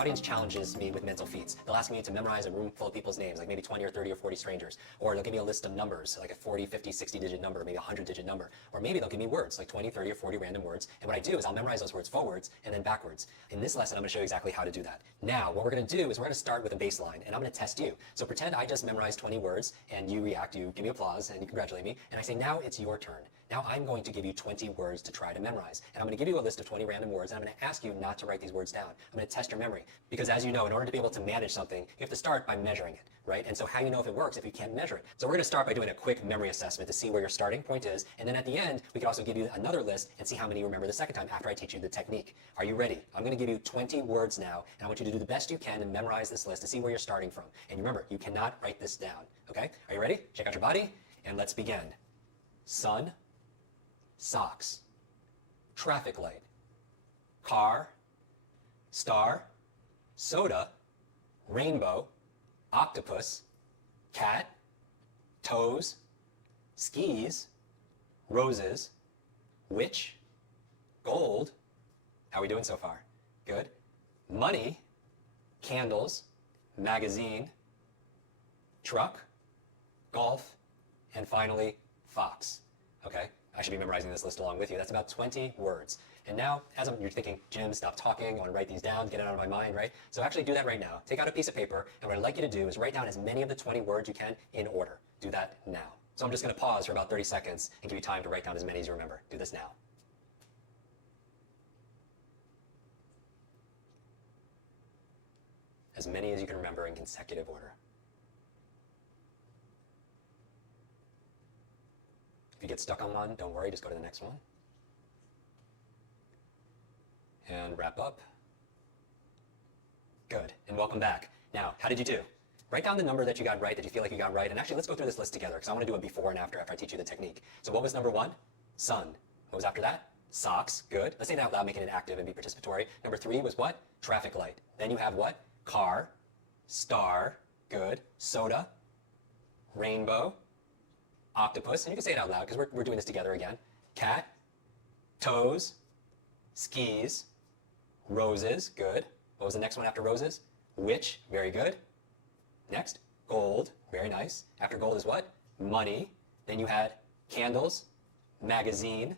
audience challenges me with mental feats. They'll ask me to memorize a room full of people's names, like maybe 20 or 30 or 40 strangers. Or they'll give me a list of numbers, like a 40, 50, 60-digit number, maybe a 100-digit number. Or maybe they'll give me words, like 20, 30, or 40 random words. And what I do is I'll memorize those words forwards and then backwards. In this lesson, I'm going to show you exactly how to do that. Now, what we're going to do is we're going to start with a baseline, and I'm going to test you. So pretend I just memorized 20 words, and you react, you give me applause, and you congratulate me. And I say, now it's your turn. Now I'm going to give you 20 words to try to memorize. And I'm going to give you a list of 20 random words, and I'm going to ask you not to write these words down. I'm going to test your memory. Because as you know, in order to be able to manage something, you have to start by measuring it, right? And so how do you know if it works if you can't measure it? So we're going to start by doing a quick memory assessment to see where your starting point is. And then at the end, we can also give you another list and see how many you remember the second time after I teach you the technique. Are you ready? I'm going to give you 20 words now, and I want you to do the best you can to memorize this list to see where you're starting from. And remember, you cannot write this down, okay? Are you ready? Check out your body, and let's begin. Sun, socks, traffic light, car, star, soda, rainbow, octopus, cat, toes, skis, roses, witch, gold. How are we doing so far? Good. Money, candles, magazine, truck, golf, and finally, fox. Okay? I should be memorizing this list along with you. That's about 20 words. And now, you're thinking, Jim, stop talking. I want to write these down, get it out of my mind, right? So actually do that right now. Take out a piece of paper, and what I'd like you to do is write down as many of the 20 words you can in order. Do that now. So I'm just going to pause for about 30 seconds and give you time to write down as many as you remember. Do this now. As many as you can remember in consecutive order. If you get stuck on one, don't worry, just go to the next one. And wrap up. Good, and welcome back. Now, how did you do? Write down the number that you got right, that you feel like you got right, and actually let's go through this list together, because I want to do a before and after I teach you the technique. So what was number one? Sun. What was after that? Socks. Good. Let's say that out loud, making it active and be participatory. Number three was what? Traffic light. Then you have what? Car, star. Good. Soda, rainbow, octopus, and you can say it out loud because we're doing this together again. Cat, toes, skis, roses, good. What was the next one after roses? Witch, very good. Next, gold, very nice. After gold is what? Money. Then you had candles, magazine,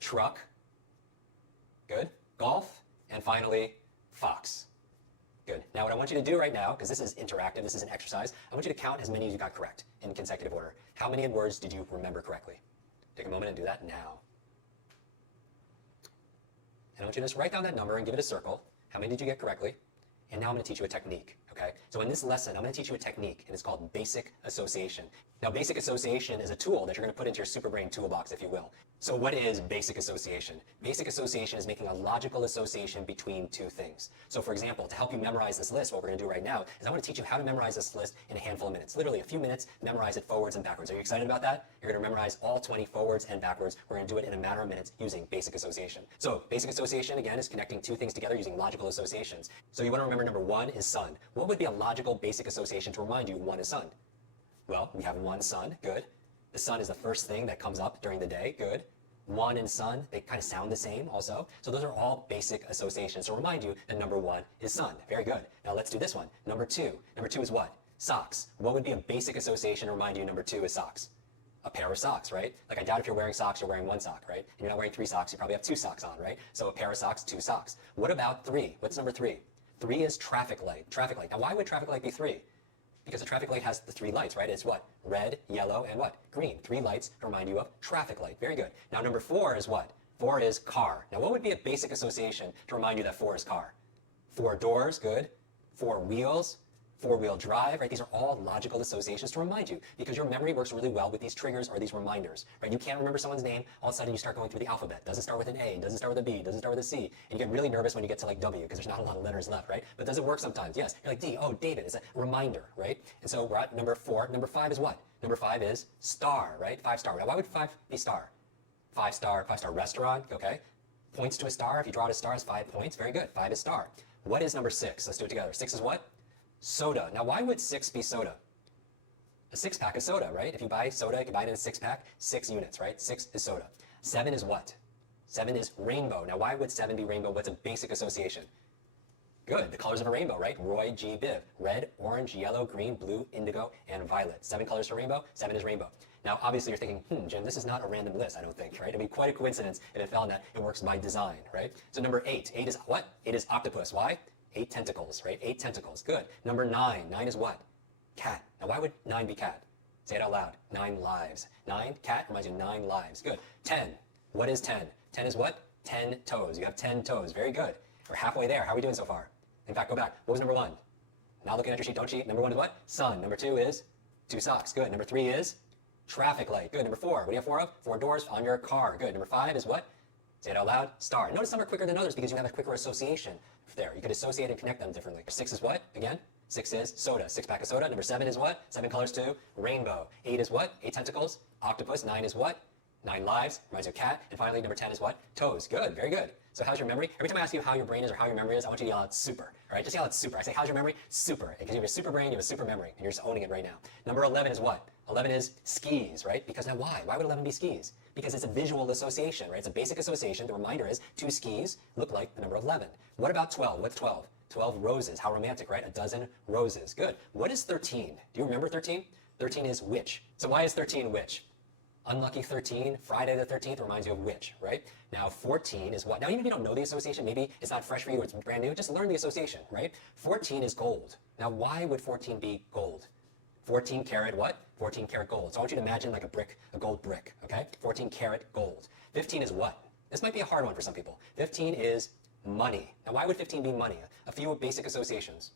truck, good. Golf, and finally, fox. Good. Now what I want you to do right now, because this is interactive, this is an exercise, I want you to count as many as you got correct in consecutive order. How many words did you remember correctly? Take a moment and do that now. And I want you to just write down that number and give it a circle. How many did you get correctly? And now I'm going to teach you a technique, okay? So in this lesson, I'm going to teach you a technique, and it's called basic association. Now, basic association is a tool that you're going to put into your superbrain toolbox, if you will. So what is basic association? Basic association is making a logical association between two things. So for example, to help you memorize this list, what we're going to do right now is I want to teach you how to memorize this list in a handful of minutes. Literally a few minutes, memorize it forwards and backwards. Are you excited about that? You're going to memorize all 20 forwards and backwards. We're going to do it in a matter of minutes using basic association. So basic association, again, is connecting two things together using logical associations. So you want to remember number one is sun. What would be a logical basic association to remind you one is sun? Well, we have one sun, good. The sun is the first thing that comes up during the day, good. One and sun, they kind of sound the same also. So those are all basic associations. So remind you that number one is sun. Very good. Now let's do this one. Number two. Number two is what? Socks. What would be a basic association to remind you number two is socks? A pair of socks, right? Like I doubt if you're wearing socks, you're wearing one sock, right? And you're not wearing three socks, you probably have two socks on, right? So a pair of socks, two socks. What about three? What's number three? Three is traffic light. Traffic light. Now why would traffic light be three? Because the traffic light has the three lights, right? It's what? Red, yellow, and what? Green. Three lights to remind you of traffic light. Very good. Now number four is what? Four is car. Now what would be a basic association to remind you that four is car? Four doors, good. Four wheels, four-wheel drive, right? These are all logical associations to remind you because your memory works really well with these triggers or these reminders, right? You can't remember someone's name, all of a sudden you start going through the alphabet. Does it start with an A? Does it start with a B? Does it start with a C? And you get really nervous when you get to like W because there's not a lot of letters left, right? But does it work sometimes? Yes. You're like D, oh, David, it's a reminder, right? And so we're at number four. Number five is what? Number five is star, right? Five star. Now why would five be star? Five star restaurant, okay? Points to a star. If you draw it a star, it's 5 points. Very good. Five is star. What is number six? Let's do it together. Six is what? Soda. Now, why would six be soda? A six-pack of soda, right? If you buy soda, you can buy it in a six-pack, 6 units, right? Six is soda. Seven is what? Seven is rainbow. Now, why would seven be rainbow? What's a basic association? Good. The colors of a rainbow, right? Roy G. Biv. Red, orange, yellow, green, blue, indigo, and violet. 7 colors for rainbow. 7 is rainbow. Now, obviously, you're thinking, Jim, this is not a random list, I don't think, right? It'd be quite a coincidence if it found that it works by design, right? So number 8. 8 is what? 8 is octopus. Why? 8 tentacles, right? 8 tentacles. Good. Number 9. 9 is what? Cat. Now, why would 9 be cat? Say it out loud. 9 lives. 9, cat, reminds you 9 lives. Good. 10. What is 10? 10 is what? 10 toes. You have 10 toes. Very good. We're halfway there. How are we doing so far? In fact, go back. What was number 1? Now looking at your sheet, don't cheat. Number 1 is what? Sun. Number 2 is 2 socks. Good. Number 3 is traffic light. Good. Number 4. What do you have 4 of? 4 doors on your car. Good. Number 5 is what? Say it out loud. Star. Notice some are quicker than others because you have a quicker association there. You could associate and connect them differently. 6 is what? Again? 6 is soda. 6-pack of soda. Number 7 is what? 7 colors too. Rainbow. 8 is what? 8 tentacles. Octopus. 9 is what? 9 lives. Reminds you of cat. And finally, number 10 is what? Toes. Good. Very good. So how's your memory? Every time I ask you how your brain is or how your memory is, I want you to yell out super. All right? Just yell out super. I say, how's your memory? Super. Because you have a super brain, you have a super memory, and you're just owning it right now. Number 11 is what? 11 is skis, right? Because now why? Why would 11 be skis? Because it's a visual association, right? It's a basic association. The reminder is 2 skis look like the number 11. What about 12? What's 12? 12 roses. How romantic, right? A dozen roses. Good. What is 13? Do you remember 13? 13 is witch. So why is 13 witch? Unlucky 13, Friday the 13th reminds you of witch, right? Now 14 is what? Now even if you don't know the association, maybe it's not fresh for you or it's brand new, just learn the association, right? 14 is gold. Now why would 14 be gold? 14 karat what? 14 karat gold. So I want you to imagine like a brick, a gold brick, okay? 14 karat gold. 15 is what? This might be a hard one for some people. 15 is money. Now why would 15 be money? A few basic associations.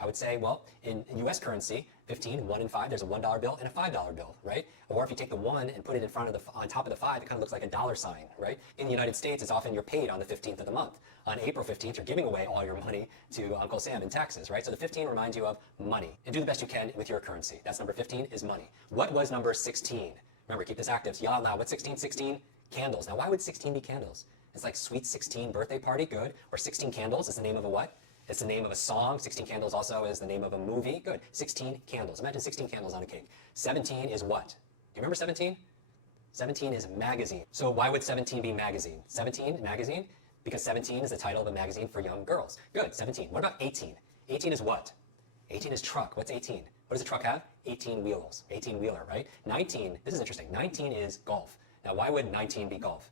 I would say, well, in US currency, 15, 1 and 5, there's a $1 bill and a $5 bill, right? Or if you take the 1 and put it in front of on top of the 5, it kind of looks like a dollar sign, right? In the United States, it's often you're paid on the 15th of the month. On April 15th, you're giving away all your money to Uncle Sam in taxes, right? So the 15 reminds you of money. And do the best you can with your currency. That's number 15 is money. What was number 16? Remember, keep this active. So yell out loud. What's 16? 16? Candles. Now, why would 16 be candles? It's like sweet 16 birthday party, good. Or 16 candles is the name of a what? It's the name of a song. 16 Candles also is the name of a movie. Good. 16 candles. Imagine 16 candles on a cake. 17 is what? Do you remember 17? 17 is magazine. So why would 17 be magazine? 17, magazine? Because 17 is the title of a magazine for young girls. Good. 17. What about 18? 18 is what? 18 is truck. What's 18? What does a truck have? 18 wheels. 18 wheeler, right? 19, this is interesting. 19 is golf. Now, why would 19 be golf?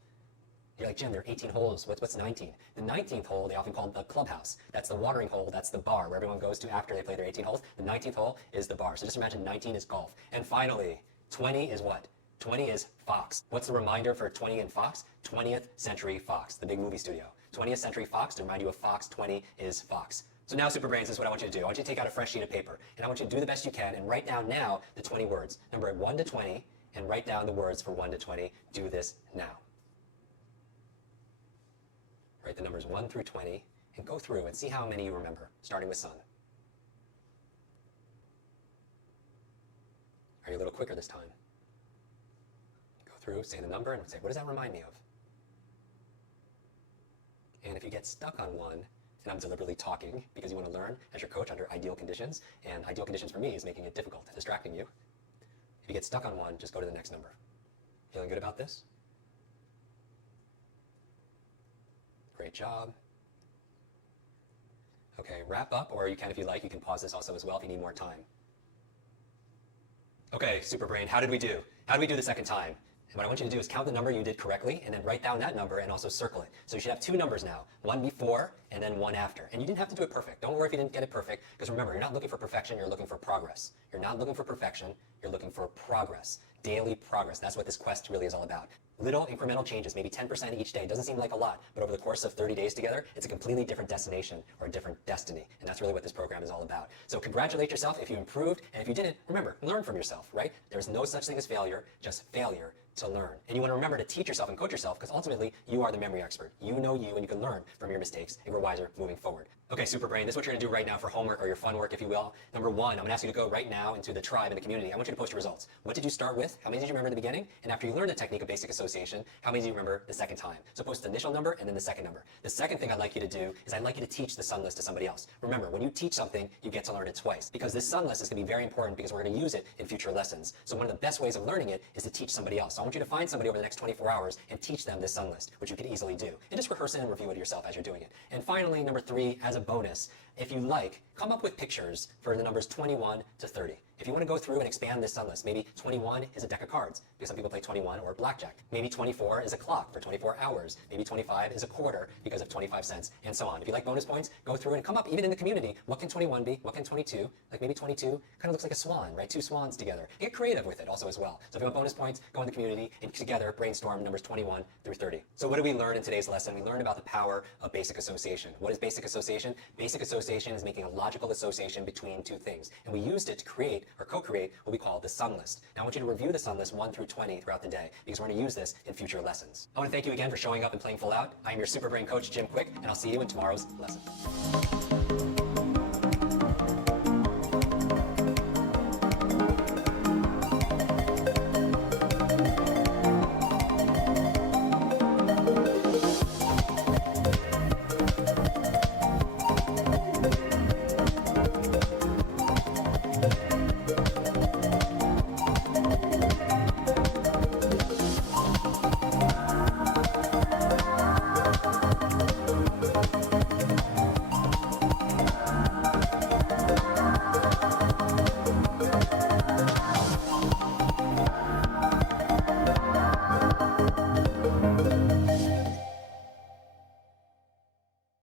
You're like, Jim, there are 18 holes. What's 19? The 19th hole, they often call the clubhouse. That's the watering hole. That's the bar where everyone goes to after they play their 18 holes. The 19th hole is the bar. So just imagine 19 is golf. And finally, 20 is what? 20 is Fox. What's the reminder for 20 and Fox? 20th Century Fox, the big movie studio. 20th Century Fox, to remind you of Fox, 20 is Fox. So now, Super Brains, this is what I want you to do. I want you to take out a fresh sheet of paper, and I want you to do the best you can and write down now the 20 words. Number 1 to 20, and write down the words for 1 to 20. Do this now. Write the numbers 1 through 20 and go through and see how many you remember, starting with sun. Are you a little quicker this time? Go through, say the number, and say, what does that remind me of? And if you get stuck on one, and I'm deliberately talking because you want to learn as your coach under ideal conditions, and ideal conditions for me is making it difficult, distracting you. If you get stuck on one, just go to the next number. Feeling good about this? Great job. Okay, wrap up, or you can, if you like, you can pause this also as well if you need more time. Okay, Super Brain, how did we do? How did we do the second time? And what I want you to do is count the number you did correctly and then write down that number and also circle it. So you should have 2 numbers now, one before and then one after. And you didn't have to do it perfect. Don't worry if you didn't get it perfect, because remember, you're not looking for perfection, you're looking for progress. You're not looking for perfection, you're looking for progress. Daily progress. That's what this quest really is all about. Little incremental changes, maybe 10% each day. It doesn't seem like a lot, but over the course of 30 days together, it's a completely different destination or a different destiny. And that's really what this program is all about. So congratulate yourself if you improved, and if you didn't, remember, learn from yourself, right? There's no such thing as failure, just failure to learn. And you want to remember to teach yourself and coach yourself, because ultimately, you are the memory expert. You know you, and you can learn from your mistakes and grow wiser moving forward. Okay, Super Brain, this is what you're going to do right now for homework or your fun work, if you will. Number 1, I'm going to ask you to go right now into the tribe and the community. I want you to post your results. What did you start with? How many did you remember at the beginning? And after you learned the technique of basic association, how many do you remember the second time? So post the initial number and then the second number. The second thing I'd like you to do is I'd like you to teach the sun list to somebody else. Remember, when you teach something, you get to learn it twice, because this sun list is going to be very important because we're going to use it in future lessons. So one of the best ways of learning it is to teach somebody else. So I want you to find somebody over the next 24 hours and teach them this sun list, which you can easily do. And just rehearse it and review it yourself as you're doing it. And finally, number 3, as a bonus, if you like, come up with pictures for the numbers 21 to 30. If you want to go through and expand this sun list, maybe 21 is a deck of cards, because some people play 21 or blackjack. Maybe 24 is a clock for 24 hours. Maybe 25 is a quarter because of 25 cents, and so on. If you like bonus points, go through and come up, even in the community, what can 21 be? What can 22? Like maybe 22 kind of looks like a swan, right? Two swans together. Get creative with it also as well. So if you want bonus points, go in the community and together brainstorm numbers 21 through 30. So what did we learn in today's lesson? We learned about the power of basic association. What is basic association? Basic association is making a logical association between two things. And we used it to create or co-create what we call the sun list. Now I want you to review the sun list 1 through 20 throughout the day because we're going to use this in future lessons. I want to thank you again for showing up and playing full out. I am your Super Brain coach, Jim Kwik, and I'll see you in tomorrow's lesson.